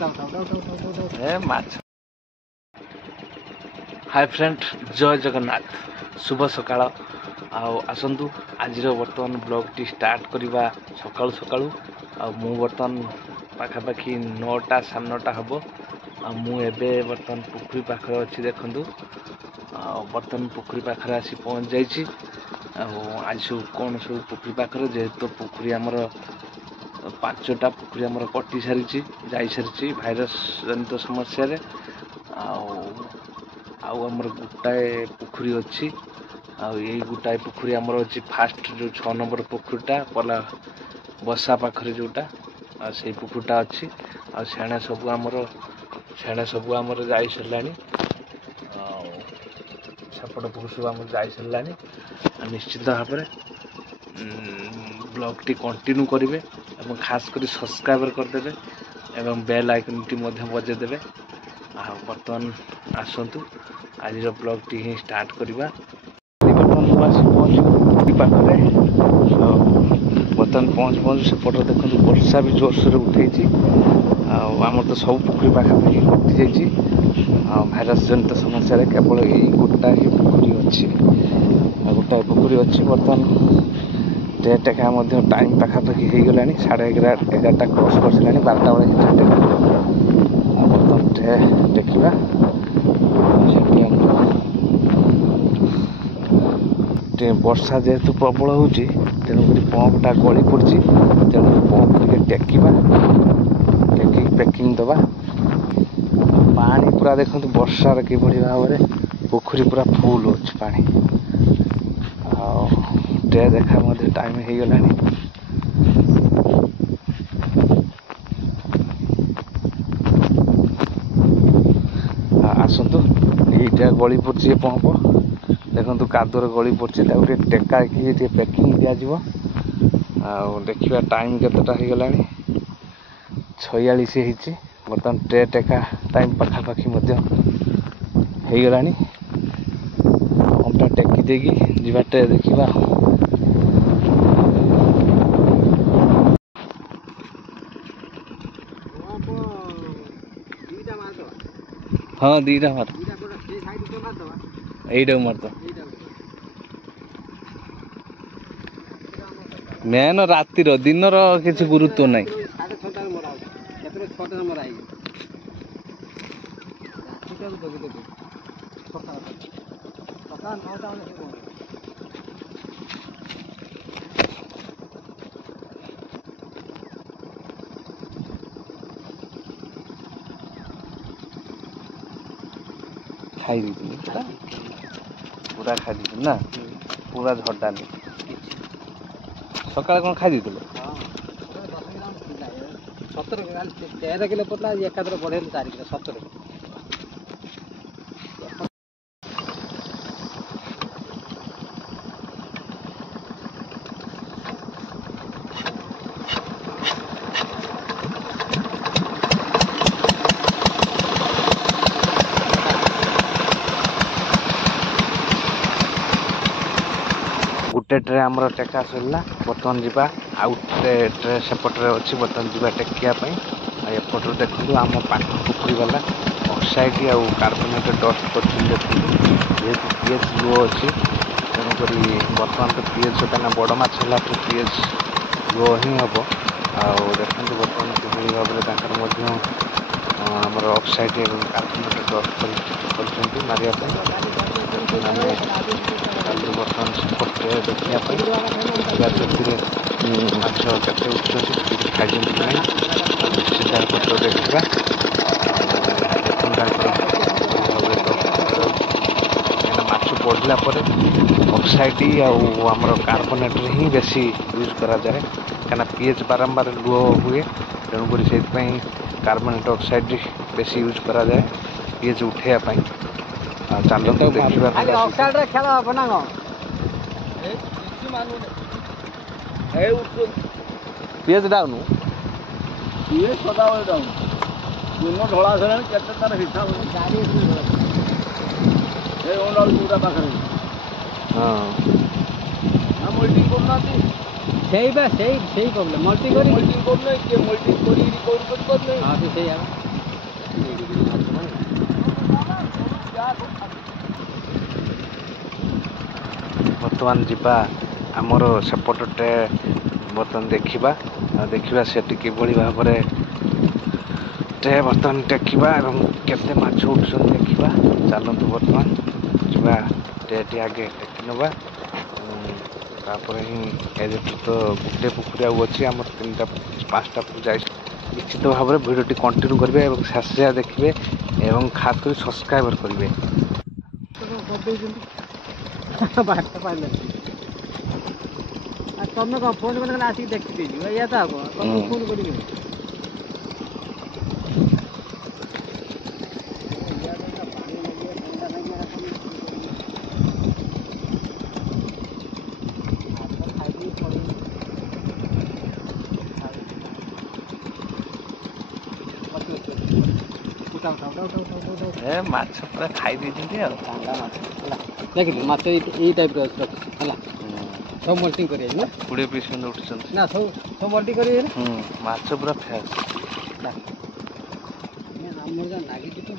ମାଛ। Hi friend जय जगन्नाथ शुभ सकाळ आसतु आज बर्तमान ब्लॉग टी स्टार्ट करवा सकाळु सकाळु मु बर्तमान पाखापाखि 9टा 9:30 हम मुझे बर्तमान पुखरी पाखे अच्छी देखु बर्तमान पुखरी पाखे आसी पहुँच जाइए आज सब कौन सब पुखरी पाखे जेहेतु पुखरी आमर 5टा पुखरी आमर कटि सारी सारी भाइरस जनित समस्या आमर गोटाए पुखरी अच्छी यही गोटाए पुखरी आमर अच्छी फास्ट जो 6 नंबर पुखरीटा पला बसा पाखरे जोटा से पुखरीटा अच्छी सेणे सब आमर जाई सरलानी सेपट पुखरी सब आमर जाई सरलानी निश्चित भाव में ब्लॉग टी कंटिन्यू करेंगे और खास कर सब्सक्राइब करदे एवं बेल आइकन टी बजेदेवे बर्तमान आसतु आज ब्लॉग टी ही स्टार्ट करवा बर्तमान पहुँच पाखे बर्तमान पहुँच सेपट देखो वर्षा भी जोरसोर उठे आमर तो सब पुखरी पाखापाखि कटि जाइए भाइरस जनित समस्या केवल यही गोटा ही पुखरी अच्छी गोटाए पुखरी अच्छी बर्तमान डेट एका टाइम पाखापाखि हो गला 11:30 क्रॉस कर सारे 12टा बेले बर्तमान देखा वर्षा जेहेतु प्रबल हो तेणुक पंपटा गली पड़ी तेणु पंप टेकिबा टेक पैकिंग दबा पानी पूरा देखो वर्षार कि भाव में पोखरी पूरा फुल हो पानी डे देखा टाइम हो गला आसतु यहीटा गली पड़ी पंप देखो कादुर गली पड़ी टेका पैकिंग दिज्व देखा टाइम केतेटा हो गला 46 बर्तमान ट्रे टेका टाइम पाखापाखि हो गला पंपटा टेकी देगी जीवा ट्रे देखा हाँ 2टा मार यहीटा मारद मेन रातिर दिनर किसी गुरुत्व ना खाई पूरा खाई ना पूरा झड्डा नहीं सकाल कौन खाई 13 किलो पतला एकादर बढ़े 4 किलो 17 गोटे ट्रे आमर टेका सरला बर्तमान जावा आउ ट्रे सेपटे अच्छी बर्तमान जावा टेकियापाई एपटर देखो आम पाख पुखरी वाला ऑक्साइड आउ कार्बोनेटेड डस्ट कर जेहेतु पीएच लो अच्छी तेणुक बर्तमान तो पीएच कहीं बड़ माछ है पीएच लो ही हम देखते बर्तमान किभली भाव में आमर ऑक्साइड और कार्बोनेटेड डस्ट कर मारे बर्तमान सेपटे देखापी माछ केते उठुच्च खाई सीधा पत्र देखा माछ पड़ला ऑक्साइड आमर कार्बोनेट ही बेसी यूज करा जाए कहीं पीएच बारंबार लो हुए तेणुक से कार्बोनेट ऑक्साइड बेसी यूज करा जाए पीएच उठाई चलते देखा पीएच डाउन पीएच सदाबले डाउन दिन ढला सारे केते तार हिसाब पाखे हाँ मोल्टिंग करना प्रॉब्लम मोल्टिंग कर ବର୍ତ୍ତମାନ ଯିବା ଆମର ସେପଟଟେ ବର୍ତ୍ତମାନ ଦେଖିବା ସେଠି କିଭଳି ଭାବରେ ବର୍ତ୍ତମାନ ଟେକିବା ଏବଂ କେତେ ମାଛ ଉଠୁଛନ୍ତି ଦେଖିବା। ଚାଲନ୍ତୁ ବର୍ତ୍ତମାନ ଯିବା ଟି ଆଗେ ଟେକି ନେବା। ତାପରେ ହିଁ ଏଠି ତ ଗୋଟେ ପୋଖରୀ ଆଉ ଅଛି, ଆମର 3ଟା 5ଟା ଯାଇ ନିଶ୍ଚିତ ଭାବରେ ଭିଡ଼ିଓଟି କଣ୍ଟିନ୍ୟୁ କରିବେ ଏବଂ ଶେଷ ଯାଏଁ ଦେଖିବେ ଏବଂ ଖାସ କରି ସବସ୍କ୍ରାଇବର କରିବେ। ତମେ କଣ ଫୋନ କଲେ ଆସିକି ଦେଖିଦେଇଯିବ, ଏଇଆ ତ ଆଉ କଣ ତମକୁ ଫୋନ କରିବି। ମାଛ ପୁରା ଖାଇ ଦେଇଛନ୍ତି ଆଉ। ଦେଖିଲି ମାଛ ଏଇ ଟାଇପ୍ର ଅଛି ହେଲା, ସବୁ ମଲ୍ଟିଂ କରିବା ନା 20 ପିସ୍ ଖଣ୍ଡେ ଉଠୁଛନ୍ତି ନା, ସବୁ ମଲ୍ଟିଂ କରିବେ ନା। ମାଛ ପୁରା ଫ୍ରେଶ୍। ଆମର ଯାହା ଲାଗିଛି ତ